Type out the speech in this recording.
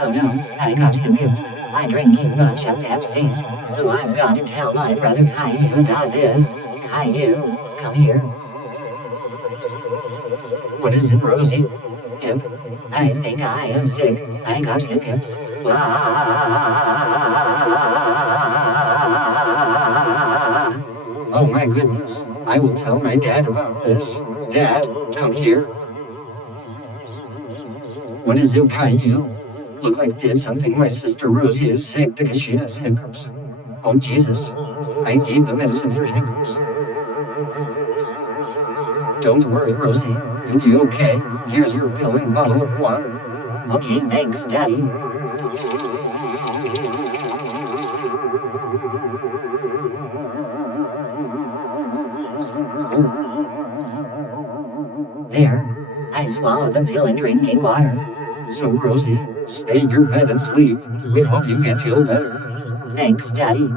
Oh no, I got hiccups. I'm drinking a bunch of Pepsis, so I'm gonna tell my brother Caillou about this. Caillou, come here. What is it, Rosie? Hip, I think I am sick. I got hiccups. Oh my goodness. I will tell my dad about this. Dad, come here. What is it, Caillou? Look like did something. My sister Rosie is sick because she has hiccups. Oh Jesus. I gave the medicine for hiccups. Don't worry, Rosie. You'll be okay. Here's your pill and bottle of water. Okay, thanks, Daddy. There. I swallowed the pill and drinking water. So, Rosie, stay in your bed and sleep. We hope you can feel better. Thanks, Daddy.